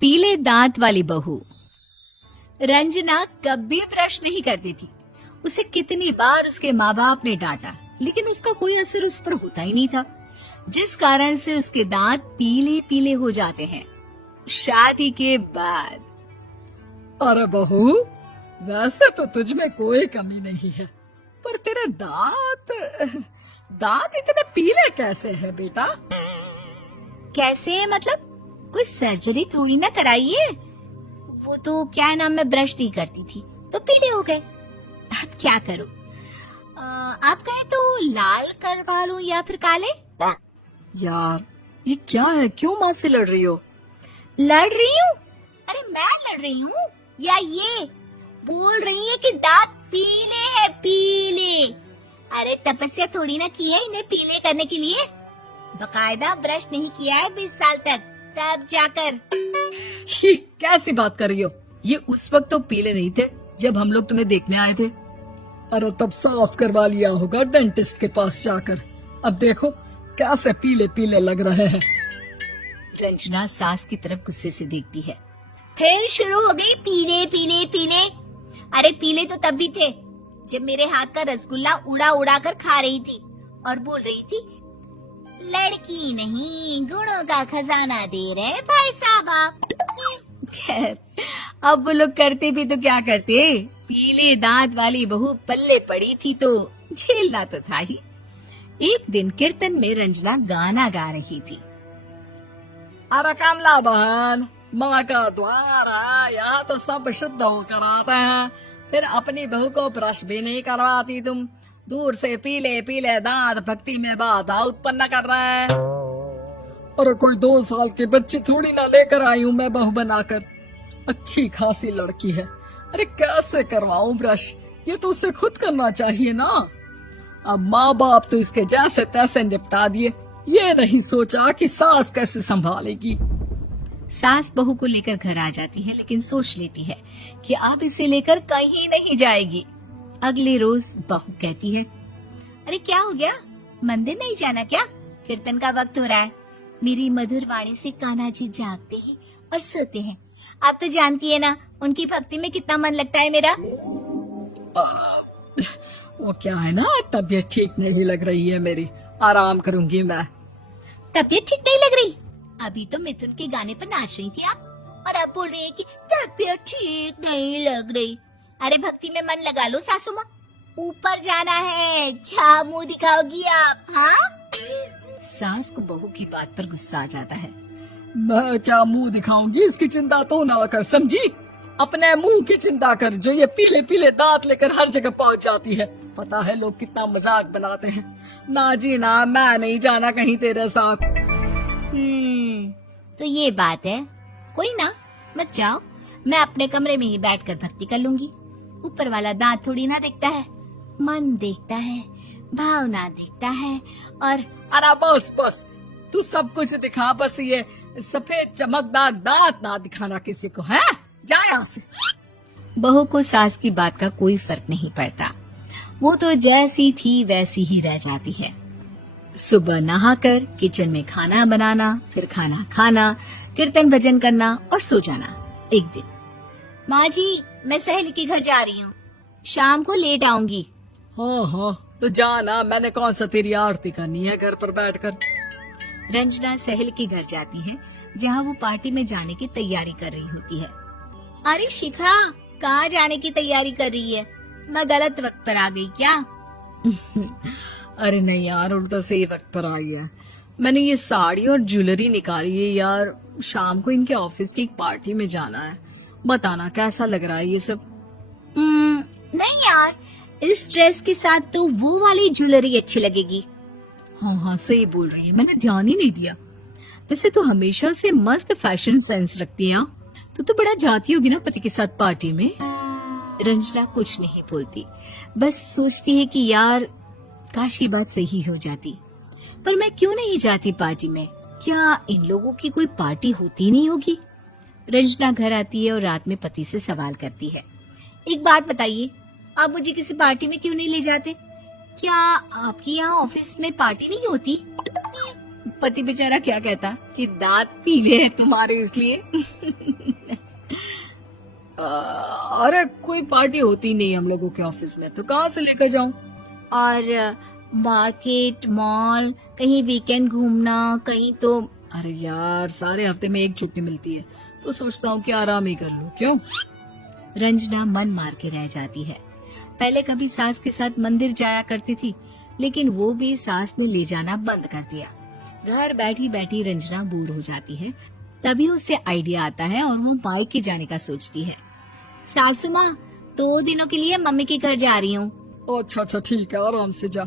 पीले दांत वाली बहू। रंजना कभी ब्रश नहीं करती थी। उसे कितनी बार उसके माँ बाप ने डांटा, लेकिन उसका कोई असर उस पर होता ही नहीं था, जिस कारण से उसके दांत पीले पीले हो जाते हैं। शादी के बाद अरे बहू, वैसे तो तुझ में कोई कमी नहीं है, पर तेरे दांत दांत इतने पीले कैसे हैं बेटा? कैसे मतलब? कोई सर्जरी थोड़ी ना कराइए। वो तो क्या नाम, मैं ब्रश नहीं करती थी तो पीले हो गए। अब क्या करूं? आप कहें तो लाल करवा लूं या फिर काले? यार ये क्या है, क्यों माँ से लड़ रही हो? लड़ रही हूँ? अरे मैं लड़ रही हूँ या ये बोल रही है कि दांत पीले हैं, पीले। अरे तपस्या थोड़ी ना की है इन्हें पीले करने के लिए। बकायदा ब्रश नहीं किया है 20 साल तक, तब जाकर। छी, कैसी बात कर रही हो? ये उस वक्त तो पीले नहीं थे जब हम लोग तुम्हें देखने आए थे। अरे तब साफ करवा लिया होगा डेंटिस्ट के पास जाकर। अब देखो कैसे पीले पीले लग रहे हैं। रंजना सास की तरफ गुस्से से देखती है। फिर शुरू हो गई पीले पीले पीले। अरे पीले तो तब भी थे जब मेरे हाथ का रसगुल्ला उड़ा उड़ा कर खा रही थी और बोल रही थी, लड़की नहीं गुणों का खजाना दे रहे भाई साहब आप। खैर, अब वो लोग करते भी तो क्या करते, पीले दांत वाली बहू पल्ले पड़ी थी तो झेलना तो था ही। एक दिन कीर्तन में रंजना गाना गा रही थी। अरे कमला बहन, माँ का द्वार है, यहाँ तो सब शुद्ध होकर आते हैं, फिर अपनी बहू को ब्रश भी नहीं करवाती तुम। दूर से पीले पीले दांत भक्ति में बाधा उत्पन्न कर रहे हैं। अरे कोई 2 साल के बच्चे थोड़ी ना लेकर आई हूँ मैं बहू बनाकर। अच्छी खासी लड़की है, अरे कैसे करवाऊं ब्रश? ये तो उसे खुद करना चाहिए ना। अब माँ बाप तो इसके जैसे तैसे निपटा दिए, ये नहीं सोचा कि सास कैसे संभालेगी। सास बहू को लेकर घर आ जाती है, लेकिन सोच लेती है कि अब इसे लेकर कहीं नहीं जाएगी। अगले रोज बहू कहती है, अरे क्या हो गया, मंदिर नहीं जाना क्या? कीर्तन का वक्त हो रहा है। मेरी मधुर वाणी से कान्हा जी जागते हैं और सोते हैं। आप तो जानती है ना उनकी भक्ति में कितना मन लगता है मेरा। वो क्या है ना, तबीयत ठीक नहीं लग रही है मेरी, आराम करूंगी मैं। तबीयत ठीक नहीं लग रही? अभी तो मिथुन के गाने पर नाच रही थी आप, और अब बोल रही है कि तबीयत ठीक नहीं लग रही। अरे भक्ति में मन लगा लो सासू माँ, ऊपर जाना है, क्या मुंह दिखाओगी आप? हाँ? सास को बहू की बात पर गुस्सा आ जाता है। मैं क्या मुंह दिखाऊंगी, इसकी चिंता तो ना कर, समझी? अपने मुंह की चिंता कर, जो ये पीले पीले दांत लेकर हर जगह पहुंच जाती है। पता है लोग कितना मजाक बनाते हैं। ना जी ना, मैं नहीं जाना कहीं तेरे साथ। तो ये बात है। कोई ना, मत जाओ, मैं अपने कमरे में ही बैठकर भक्ति कर लूंगी। ऊपर वाला दांत थोड़ी ना देखता है, मन देखता है, भावना देखता है। और अरे बस बस, तू सब कुछ दिखा, बस ये सफेद चमकदार दांत ना दिखाना किसी को, है? जा यहाँ से। बहू को सास की बात का कोई फर्क नहीं पड़ता, वो तो जैसी थी वैसी ही रह जाती है। सुबह नहाकर किचन में खाना बनाना, फिर खाना खाना, कीर्तन भजन करना और सो जाना। एक दिन, माँ जी मैं सहेली के घर जा रही हूँ, शाम को लेट आऊंगी। हाँ हाँ तो जाना, मैंने कौन सा तेरी आरती करनी है घर पर बैठकर। रंजना सहेली के घर जाती है, जहाँ वो पार्टी में जाने की तैयारी कर रही होती है। अरे शिखा, कहाँ जाने की तैयारी कर रही है? मैं गलत वक्त पर आ गई क्या? अरे नहीं यार, उल्टा सही वक्त पर आई है। मैंने ये साड़ी और ज्वेलरी निकाली है यार, शाम को इनके ऑफिस की एक पार्टी में जाना है। बताना कैसा लग रहा है ये सब? नहीं यार, इस ड्रेस के साथ तो वो वाली ज्वेलरी अच्छी लगेगी। हाँ हाँ सही बोल रही है, मैंने ध्यान ही नहीं दिया। वैसे तो हमेशा से मस्त फैशन सेंस रखती है। तो बड़ा जाती होगी ना पति के साथ पार्टी में। रंजना कुछ नहीं बोलती, बस सोचती है कि यार काश ये बात सही हो जाती। पर मैं क्यों नहीं जाती पार्टी में? क्या इन लोगों की कोई पार्टी होती नहीं होगी? रंजना घर आती है और रात में पति से सवाल करती है, एक बात बताइए, आप मुझे किसी पार्टी में क्यों नहीं ले जाते? क्या आपकी यहाँ ऑफिस में पार्टी नहीं होती? पति बेचारा क्या कहता कि दांत पीले हैं तुम्हारे इसलिए। अरे कोई पार्टी होती नहीं हम लोगों के ऑफिस में, तो कहाँ से लेकर जाऊं? और मार्केट, मॉल, कहीं वीकेंड घूमना, कहीं तो। अरे यार, सारे हफ्ते में एक छुट्टी मिलती है, तो सोचता हूँ कि आराम ही कर लूं। क्यों? रंजना मन मार के रह जाती है। पहले कभी सास के साथ मंदिर जाया करती थी, लेकिन वो भी सास ने ले जाना बंद कर दिया। घर बैठी बैठी रंजना बोर हो जाती है। तभी उसे आइडिया आता है और वो मायके जाने का सोचती है। सासू माँ, 2 दिनों के लिए मम्मी के घर जा रही हूँ। अच्छा अच्छा ठीक है, आराम से जा।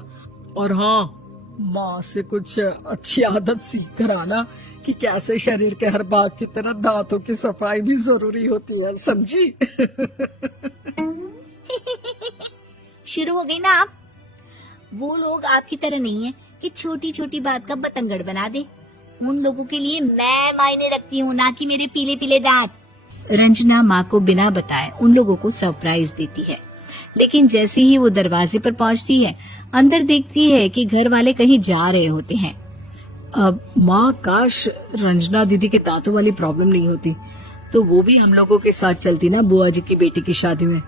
और हाँ, माँ से कुछ अच्छी आदत सीख कर आना कि कैसे शरीर के हर भाग की तरह दांतों की सफाई भी जरूरी होती है, समझी? शुरू हो गई ना आप। वो लोग आपकी तरह नहीं है कि छोटी छोटी बात का बतंगड़ बना दे। उन लोगों के लिए मैं मायने रखती हूँ, ना कि मेरे पीले पीले दांत। रंजना माँ को बिना बताए उन लोगों को सरप्राइज देती है, लेकिन जैसे ही वो दरवाजे पर पहुँचती है, अंदर देखती है कि घर वाले कहीं जा रहे होते हैं। अब माँ, काश रंजना दीदी के दांतों वाली प्रॉब्लम नहीं होती, तो वो भी हम लोगों के साथ चलती ना बुआ जी की बेटी की शादी में।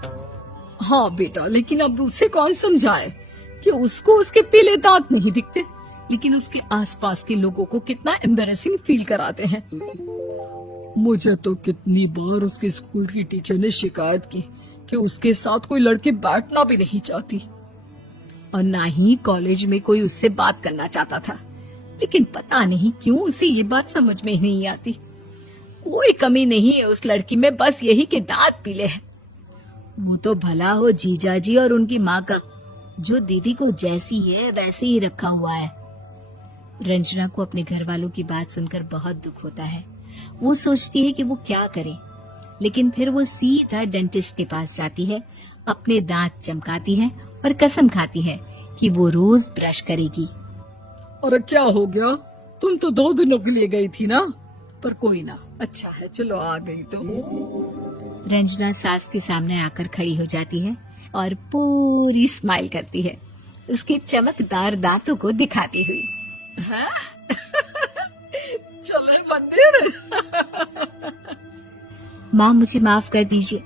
हाँ बेटा, लेकिन अब उसे कौन समझाए कि उसको उसके पीले दांत नहीं दिखते, लेकिन उसके आसपास के लोगों को कितना एम्बैरेसिंग फील कराते हैं। मुझे तो कितनी बार उसके स्कूल की टीचर ने शिकायत की कि उसके साथ कोई लड़की बैठना भी नहीं चाहती, और ना ही कॉलेज में कोई उससे बात करना चाहता था। लेकिन पता नहीं क्यों उसे ये बात समझ में ही नहीं आती। कोई कमी नहीं है उस लड़की में, बस यही कि दांत पीले हैं। वो तो भला हो जीजा जी और उनकी माँ का, जो दीदी को जैसी है वैसे ही रखा हुआ है। रंजना को अपने घर वालों की बात सुनकर बहुत दुख होता है। वो सोचती है कि वो क्या करे, लेकिन फिर वो सीधा डेंटिस्ट के पास जाती है, अपने दांत चमकाती है और कसम खाती है कि वो रोज ब्रश करेगी। अरे क्या हो गया? तुम तो 2 दिनों के लिए गई थी ना। पर कोई ना, अच्छा है, चलो आ गई तो। रंजना सास के सामने आकर खड़ी हो जाती है और पूरी स्माइल करती है, उसके चमकदार दांतों को दिखाती हुई। हैं? चले मंदिर। माँ, मुझे माफ कर दीजिए,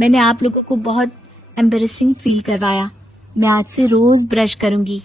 मैंने आप लोगों को बहुत एम्बैरेसिंग फील करवाया। मैं आज से रोज ब्रश करूंगी।